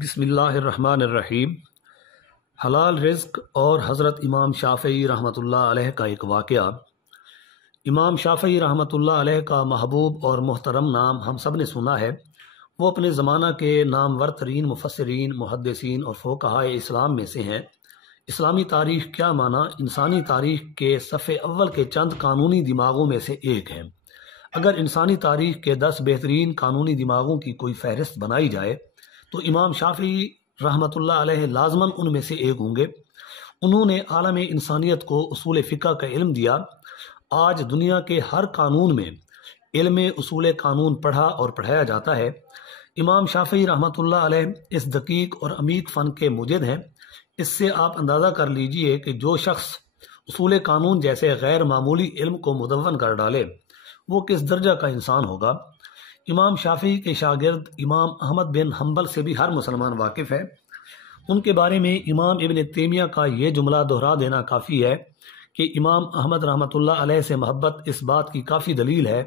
بسم اللہ الرحمن الرحیم۔ حلال رزق اور حضرت امام شافعی رحمۃ اللہ علیہ کا ایک واقعہ۔ امام شافعی رحمۃ اللہ علیہ کا محبوب اور محترم نام ہم سب نے سنا ہے۔ وہ اپنے زمانہ کے نامور ترین مفسرین، محدثین اور فقہائے اسلام میں سے ہیں۔ اسلامی تاریخ کیا معنی انسانی تاریخ کے صفحے اول کے چند قانونی دماغوں میں سے ایک ہیں۔ اگر انسانی تاریخ کے 10 بہترین قانونی دماغوں کی کوئی فہرست بنائی جائے تو امام شافعی رحمۃ اللہ علیہ لازماً ان میں سے ایک ہوں گے۔ انہوں نے عالم انسانیت کو اصول فقہ کا علم دیا۔ آج دنیا کے ہر قانون میں علم اصول قانون پڑھا اور پڑھایا جاتا ہے۔ امام شافعی رحمۃ اللہ علیہ اس دقیق اور عمیق فن کے مجد ہیں۔ اس سے آپ اندازہ کر لیجئے کہ جو شخص اصول قانون جیسے غیر معمولی علم کو مدون کر ڈالے وہ کس درجہ کا انسان ہوگا۔ امام شافعی کے شاگرد امام احمد بن حنبل سے بھی ہر مسلمان واقف ہے۔ ان کے بارے میں امام ابن تیمیہ کا یہ جملہ دہرا دینا کافی ہے کہ امام احمد رحمۃ اللہ علیہ سے محبت اس بات کی کافی دلیل ہے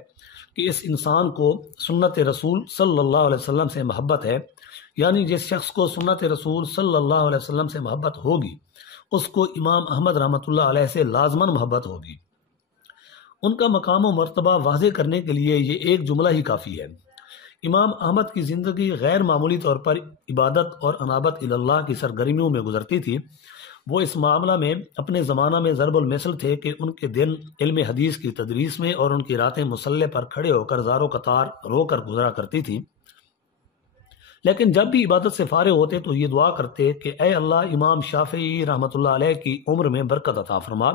کہ اس انسان کو سنت رسول صلی اللہ علیہ وسلم سے محبت ہے، یعنی جس شخص کو سنت رسول صلی اللہ علیہ وسلم سے محبت ہوگی اس کو امام احمد رحمۃ اللہ علیہ سے لازماً محبت ہوگی۔ ان کا مقام و مرتبہ واضح کرنے کے لیے یہ ایک جملہ ہی کافی ہے۔ امام احمد کی زندگی غیر معمولی طور پر عبادت اور انابت اللہ کی سرگرمیوں میں گزرتی تھی۔ وہ اس معاملہ میں اپنے زمانہ میں ضرب المثل تھے کہ ان کے دن علم حدیث کی تدریس میں اور ان کی راتیں مصلے پر کھڑے ہو کر زار و قطار رو کر گزرا کرتی تھیں۔ لیکن جب بھی عبادت سے فارغ ہوتے تو یہ دعا کرتے کہ اے اللہ امام شافعی رحمۃ اللہ علیہ کی عمر میں برکت عطا فرما۔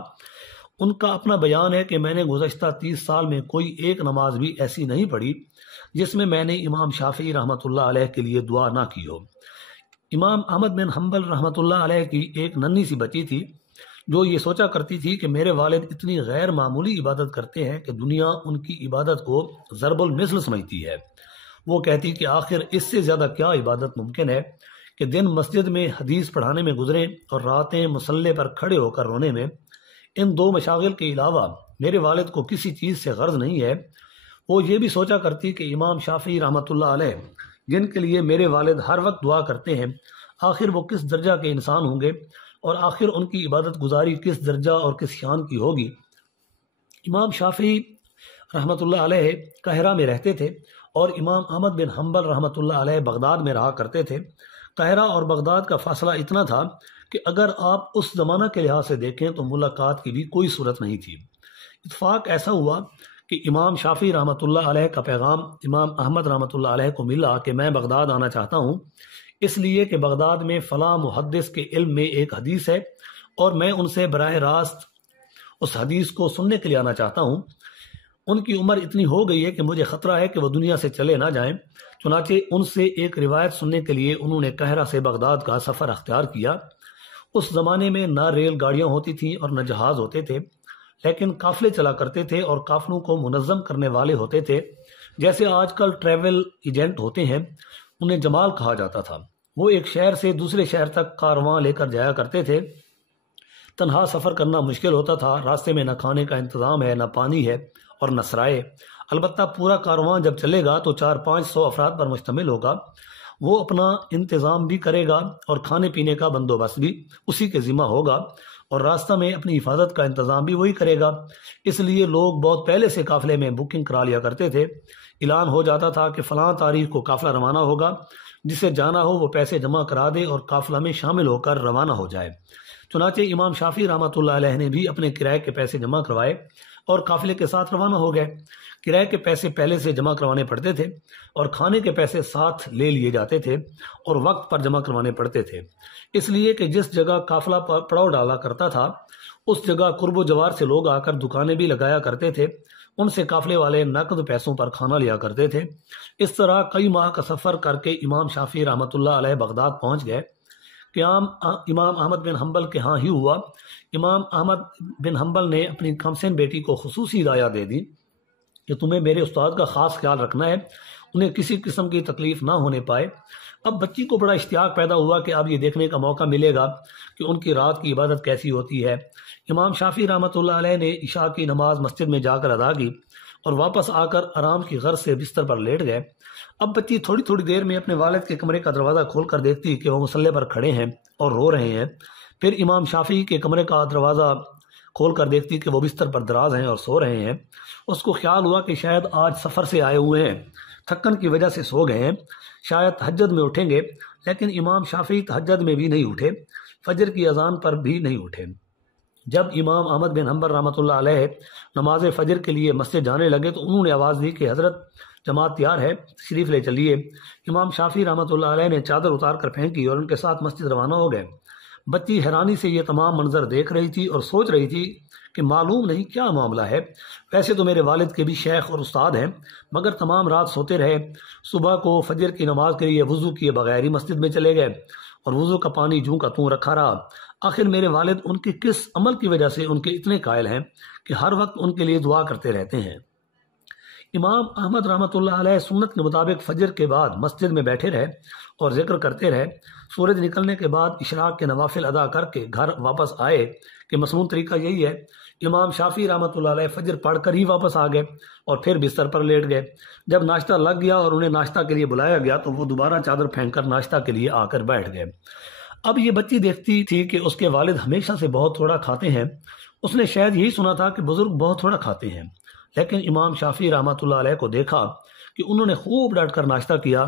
ان کا اپنا بیان ہے کہ میں نے گزشتہ 30 سال میں کوئی ایک نماز بھی ایسی نہیں پڑھی جس میں میں نے امام شافعی رحمۃ اللہ علیہ کے لیے دعا نہ کی ہو۔ امام احمد بن حنبل رحمۃ اللہ علیہ کی ایک ننھی سی بچی تھی جو یہ سوچا کرتی تھی کہ میرے والد اتنی غیر معمولی عبادت کرتے ہیں کہ دنیا ان کی عبادت کو ضرب المثل سمجھتی ہے۔ وہ کہتی کہ آخر اس سے زیادہ کیا عبادت ممکن ہے کہ دن مسجد میں حدیث پڑھانے میں گزرے اور راتیں مصلے پر کھڑے ہو کر رونے میں۔ ان دو مشاغل کے علاوہ میرے والد کو کسی چیز سے غرض نہیں ہے۔ وہ یہ بھی سوچا کرتی کہ امام شافعی رحمۃ اللہ علیہ جن کے لیے میرے والد ہر وقت دعا کرتے ہیں آخر وہ کس درجہ کے انسان ہوں گے اور آخر ان کی عبادت گزاری کس درجہ اور کس شان کی ہوگی۔ امام شافعی رحمۃ اللہ علیہ قاہرہ میں رہتے تھے اور امام احمد بن حنبل رحمۃ اللہ علیہ بغداد میں رہا کرتے تھے۔ قاہرہ اور بغداد کا فاصلہ اتنا تھا کہ اگر آپ اس زمانہ کے لحاظ سے دیکھیں تو ملاقات کی بھی کوئی صورت نہیں تھی۔ اتفاق ایسا ہوا کہ امام شافعی رحمۃ اللہ علیہ کا پیغام امام احمد رحمۃ اللہ علیہ کو ملا کہ میں بغداد آنا چاہتا ہوں، اس لیے کہ بغداد میں فلاں محدث کے علم میں ایک حدیث ہے اور میں ان سے براہ راست اس حدیث کو سننے کے لیے آنا چاہتا ہوں۔ ان کی عمر اتنی ہو گئی ہے کہ مجھے خطرہ ہے کہ وہ دنیا سے چلے نہ جائیں، چنانچہ ان سے ایک روایت سننے کے لیے انہوں نے قاہرہ سے بغداد کا سفر اختیار کیا۔ اس زمانے میں نہ ریل گاڑیاں ہوتی تھیں اور نہ جہاز ہوتے تھے، لیکن قافلے چلا کرتے تھے اور قافلوں کو منظم کرنے والے ہوتے تھے۔ جیسے آج کل ٹریول ایجنٹ ہوتے ہیں، انہیں جمال کہا جاتا تھا۔ وہ ایک شہر سے دوسرے شہر تک کارواں لے کر جایا کرتے تھے۔ تنہا سفر کرنا مشکل ہوتا تھا، راستے میں نہ کھانے کا انتظام ہے، نہ پانی ہے اور نہ سرائے۔ البتہ پورا کارواں جب چلے گا تو 400-500 افراد پر مشتمل ہوگا۔ وہ اپنا انتظام بھی کرے گا اور کھانے پینے کا بندوبست بھی اسی کے ذمہ ہوگا اور راستہ میں اپنی حفاظت کا انتظام بھی وہی کرے گا۔ اس لیے لوگ بہت پہلے سے قافلے میں بکنگ کرا لیا کرتے تھے۔ اعلان ہو جاتا تھا کہ فلاں تاریخ کو قافلہ روانہ ہوگا، جسے جانا ہو وہ پیسے جمع کرا دے اور قافلہ میں شامل ہو کر روانہ ہو جائے۔ چنانچہ امام شافعی رحمۃ اللہ علیہ نے بھی اپنے کرائے کے پیسے جمع کروائے اور قافلے کے ساتھ روانہ ہو گئے۔ کرائے کے پیسے پہلے سے جمع کروانے پڑتے تھے اور کھانے کے پیسے ساتھ لے لیے جاتے تھے اور وقت پر جمع کروانے پڑتے تھے، اس لیے کہ جس جگہ قافلہ پڑاؤ ڈالا کرتا تھا اس جگہ قرب و جوار سے لوگ آ کر دکانیں بھی لگایا کرتے تھے، ان سے قافلے والے نقد پیسوں پر کھانا لیا کرتے تھے۔ اس طرح کئی ماہ کا سفر کر کے امام شافعی رحمۃ اللہ علیہ بغداد پہنچ گئے۔ قیام امام احمد بن حنبل کے ہاں ہی ہوا۔ امام احمد بن حنبل نے اپنی کمسن بیٹی کو خصوصی ہدایت دے دی کہ تمہیں میرے استاد کا خاص خیال رکھنا ہے، انہیں کسی قسم کی تکلیف نہ ہونے پائے۔ اب بچی کو بڑا اشتیاق پیدا ہوا کہ اب یہ دیکھنے کا موقع ملے گا کہ ان کی رات کی عبادت کیسی ہوتی ہے۔ امام شافعی رحمۃ اللہ علیہ نے عشاء کی نماز مسجد میں جا کر ادا کی اور واپس آ کر آرام کی غرض سے بستر پر لیٹ گئے۔ اب بچی تھوڑی تھوڑی دیر میں اپنے والد کے کمرے کا دروازہ کھول کر دیکھتی کہ وہ مصلے پر کھڑے ہیں اور رو رہے ہیں۔ پھر امام شافعی کے کمرے کا دروازہ کھول کر دیکھتی کہ وہ بستر پر دراز ہیں اور سو رہے ہیں۔ اس کو خیال ہوا کہ شاید آج سفر سے آئے ہوئے ہیں، تھکن کی وجہ سے سو گئے ہیں، شاید تہجد میں اٹھیں گے، لیکن امام شافعی تہجد میں بھی نہیں اٹھے، فجر کی اذان پر بھی نہیں اٹھے۔ جب امام احمد بن حنبل رحمۃ اللہ علیہ نماز فجر کے لیے مسجد جانے لگے تو انہوں نے آواز دی کہ حضرت جماعت تیار ہے، تشریف لے چلیے۔ امام شافعی رحمۃ اللہ علیہ نے چادر اتار کر پھینکی اور ان کے ساتھ مسجد روانہ ہو گئے۔ بچی حیرانی سے یہ تمام منظر دیکھ رہی تھی اور سوچ رہی تھی کہ معلوم نہیں کیا معاملہ ہے، ویسے تو میرے والد کے بھی شیخ اور استاد ہیں، مگر تمام رات سوتے رہے، صبح کو فجر کی نماز کے لیے وضو کیے بغیر ہی مسجد میں چلے گئے اور وضو کا پانی جوں کا توں رکھا رہا۔ آخر میرے والد ان کے کس عمل کی وجہ سے ان کے اتنے قائل ہیں کہ ہر وقت ان کے لیے دعا کرتے رہتے ہیں۔ امام احمد رحمۃ اللہ علیہ سنت کے مطابق فجر کے بعد مسجد میں بیٹھے رہے اور ذکر کرتے رہے۔ سورج نکلنے کے بعد اشراق کے نوافل ادا کر کے گھر واپس آئے کہ مسنون طریقہ یہی ہے۔ امام شافعی رحمۃ اللہ علیہ فجر پڑھ کر ہی واپس آ گئے اور پھر بستر پر لیٹ گئے۔ جب ناشتہ لگ گیا اور انہیں ناشتہ کے لیے بلایا گیا تو وہ دوبارہ چادر پھینک کر ناشتہ کے لیے آ کر بیٹھ گئے۔ اب یہ بچی دیکھتی تھی کہ اس کے والد ہمیشہ سے بہت تھوڑا کھاتے ہیں۔ اس نے شاید یہی سنا تھا کہ بزرگ بہت تھوڑا کھاتے ہیں، لیکن امام شافعی رحمۃ اللہ علیہ کو دیکھا کہ انہوں نے خوب ڈٹ کر ناشتہ کیا۔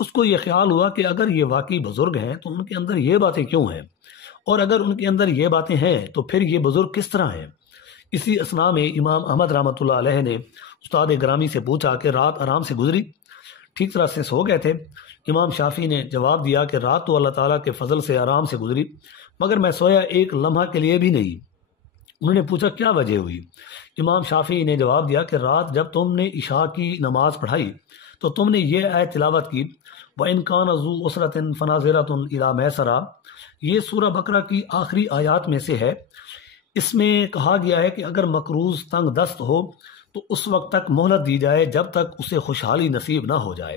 اس کو یہ خیال ہوا کہ اگر یہ واقعی بزرگ ہیں تو ان کے اندر یہ باتیں کیوں ہیں، اور اگر ان کے اندر یہ باتیں ہیں تو پھر یہ بزرگ کس طرح ہیں۔ اسی اثناء میں امام احمد رحمۃ اللہ علیہ نے استاد گرامی سے پوچھا کہ رات آرام سے گزری، ٹھیک طرح سے سو گئے تھے؟ امام شافعی نے جواب دیا کہ رات تو اللہ تعالیٰ کے فضل سے آرام سے گزری، مگر میں سویا ایک لمحہ کے لیے بھی نہیں۔ انہوں نے پوچھا کیا وجہ ہوئی؟ امام شافعی نے جواب دیا کہ رات جب تم نے عشاء کی نماز پڑھائی تو تم نے یہ آیت تلاوت کی وَإِن كَانَ ذُو عُسْرَةٍ فَنَاظِرَةٌ إِلَىٰ مَيْسَرَةٍ۔ یہ سورہ بقرہ کی آخری آیات میں سے ہے۔ اس میں کہا گیا ہے کہ اگر مقروض تنگ دست ہو تو اس وقت تک مہلت دی جائے جب تک اسے خوشحالی نصیب نہ ہو جائے۔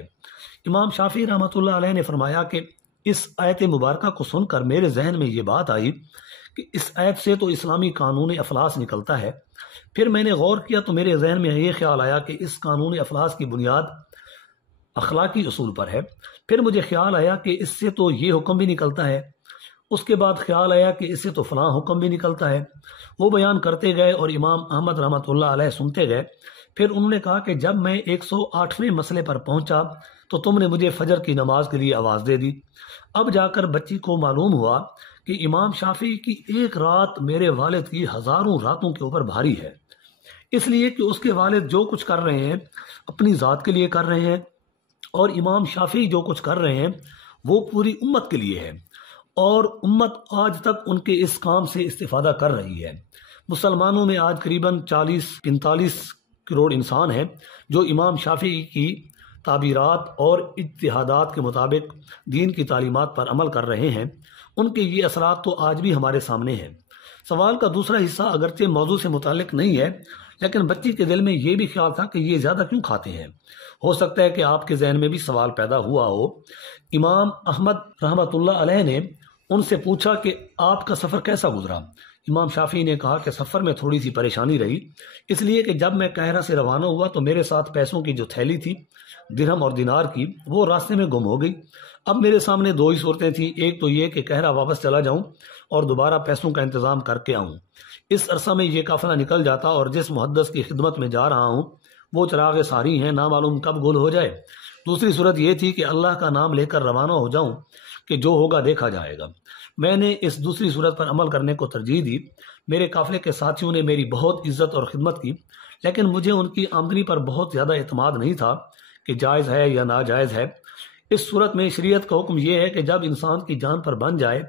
امام شافعی رحمۃ اللہ علیہ نے فرمایا کہ اس آیت مبارکہ کو سن کر میرے ذہن میں یہ بات آئی کہ اس آیت سے تو اسلامی قانون افلاس نکلتا ہے۔ پھر میں نے غور کیا تو میرے ذہن میں یہ خیال آیا کہ اس قانون افلاس کی بنیاد اخلاقی اصول پر ہے۔ پھر مجھے خیال آیا کہ اس سے تو یہ حکم بھی نکلتا ہے، اس کے بعد خیال آیا کہ اس سے تو فلاں حکم بھی نکلتا ہے۔ وہ بیان کرتے گئے اور امام احمد رحمۃ اللہ علیہ سنتے گئے۔ پھر انہوں نے کہا کہ جب میں 108ویں مسئلے پر پہنچا تو تم نے مجھے فجر کی نماز کے لیے آواز دے دی۔ اب جا کر بچی کو معلوم ہوا کہ امام شافعی کی ایک رات میرے والد کی ہزاروں راتوں کے اوپر بھاری ہے، اس لیے کہ اس کے والد جو کچھ کر رہے ہیں اپنی ذات کے لیے کر رہے ہیں، اور امام شافعی جو کچھ کر رہے ہیں وہ پوری امت کے لیے ہے، اور امت آج تک ان کے اس کام سے استفادہ کر رہی ہے۔ مسلمانوں میں آج قریباً 40-45 کروڑ انسان ہیں جو امام شافعی کی تعبیرات اور اجتہادات کے مطابق دین کی تعلیمات پر عمل کر رہے ہیں۔ ان کے یہ اثرات تو آج بھی ہمارے سامنے ہیں۔ سوال کا دوسرا حصہ اگرچہ موضوع سے متعلق نہیں ہے، لیکن بچی کے دل میں یہ بھی خیال تھا کہ یہ زیادہ کیوں کھاتے ہیں۔ ہو سکتا ہے کہ آپ کے ذہن میں بھی سوال پیدا ہوا ہو۔ امام احمد رحمۃ اللہ علیہ نے ان سے پوچھا کہ آپ کا سفر کیسا گزرا؟ امام شافعی نے کہا کہ سفر میں تھوڑی سی پریشانی رہی، اس لیے کہ جب میں قاہرہ سے روانہ ہوا تو میرے ساتھ پیسوں کی جو تھیلی تھی درہم اور دینار کی وہ راستے میں گم ہو گئی۔ اب میرے سامنے دو ہی صورتیں تھیں، ایک تو یہ کہ قاہرہ واپس چلا جاؤں اور دوبارہ پیسوں کا انتظام کر کے آؤں، اس عرصہ میں یہ قافلہ نکل جاتا اور جس محدث کی خدمت میں جا رہا ہوں وہ چراغ ساری ہیں، نہ معلوم کب گل ہو جائے۔ دوسری صورت یہ تھی کہ اللہ کا نام لے کر روانہ ہو جاؤں کہ جو ہوگا دیکھا جائے گا۔ میں نے اس دوسری صورت پر عمل کرنے کو ترجیح دی۔ میرے قافلے کے ساتھیوں نے میری بہت عزت اور خدمت کی، لیکن مجھے ان کی آمدنی پر بہت زیادہ اعتماد نہیں تھا کہ جائز ہے یا ناجائز ہے۔ اس صورت میں شریعت کا حکم یہ ہے کہ جب انسان کی جان پر بن جائے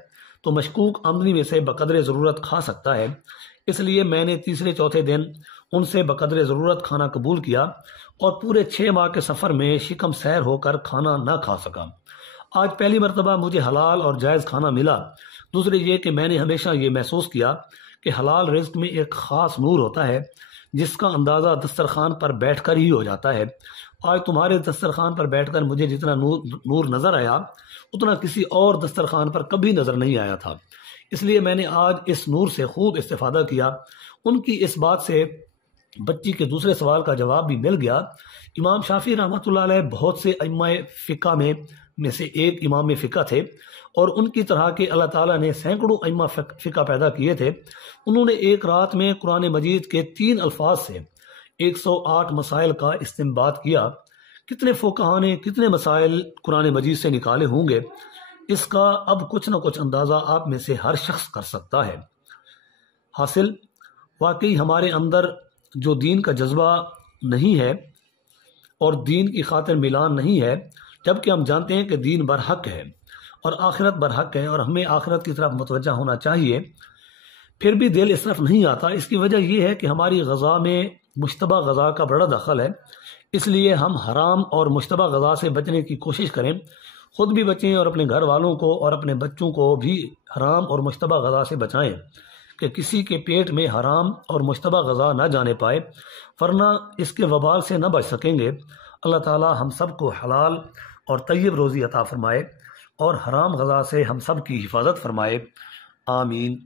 تو مشکوک آمدنی میں سے بقدر ضرورت کھا سکتا ہے۔ اس لیے میں نے تیسرے چوتھے دن ان سے بقدر ضرورت کھانا قبول کیا اور پورے 6 ماہ کے سفر میں شکم سیر ہو کر کھانا نہ کھا سکا۔ آج پہلی مرتبہ مجھے حلال اور جائز کھانا ملا۔ دوسرے یہ کہ میں نے ہمیشہ یہ محسوس کیا کہ حلال رزق میں ایک خاص نور ہوتا ہے جس کا اندازہ دسترخوان پر بیٹھ کر ہی ہو جاتا ہے۔ آج تمہارے دسترخوان پر بیٹھ کر مجھے جتنا نور نظر آیا اتنا کسی اور دسترخوان پر کبھی نظر نہیں آیا تھا، اس لیے میں نے آج اس نور سے خوب استفادہ کیا۔ ان کی اس بات سے بچی کے دوسرے سوال کا جواب بھی مل گیا۔ امام شافعی رحمۃ اللہ علیہ بہت سے ائمہ فقہ میں سے ایک امام فقہ تھے، اور ان کی طرح کے اللہ تعالیٰ نے سینکڑوں ائمہ فقہ پیدا کیے تھے۔ انہوں نے ایک رات میں قرآن مجید کے 3 الفاظ سے 108 مسائل کا استنباط کیا۔ کتنے فقہاء نے کتنے مسائل قرآن مجید سے نکالے ہوں گے، اس کا اب کچھ نہ کچھ اندازہ آپ میں سے ہر شخص کر سکتا ہے۔ حاصل واقعی ہمارے اندر جو دین کا جذبہ نہیں ہے اور دین کی خاطر میلان نہیں ہے، جبکہ ہم جانتے ہیں کہ دین برحق ہے اور آخرت برحق ہے اور ہمیں آخرت کی طرف متوجہ ہونا چاہیے، پھر بھی دل اس طرف نہیں آتا، اس کی وجہ یہ ہے کہ ہماری غذا میں مشتبہ غذا کا بڑا دخل ہے۔ اس لیے ہم حرام اور مشتبہ غذا سے بچنے کی کوشش کریں، خود بھی بچیں اور اپنے گھر والوں کو اور اپنے بچوں کو بھی حرام اور مشتبہ غذا سے بچائیں، کہ کسی کے پیٹ میں حرام اور مشتبہ غذا نہ جانے پائے، ورنہ اس کے وبال سے نہ بچ سکیں گے۔ اللہ تعالی ہم سب کو حلال اور طیب روزی عطا فرمائے اور حرام غذا سے ہم سب کی حفاظت فرمائے، آمین۔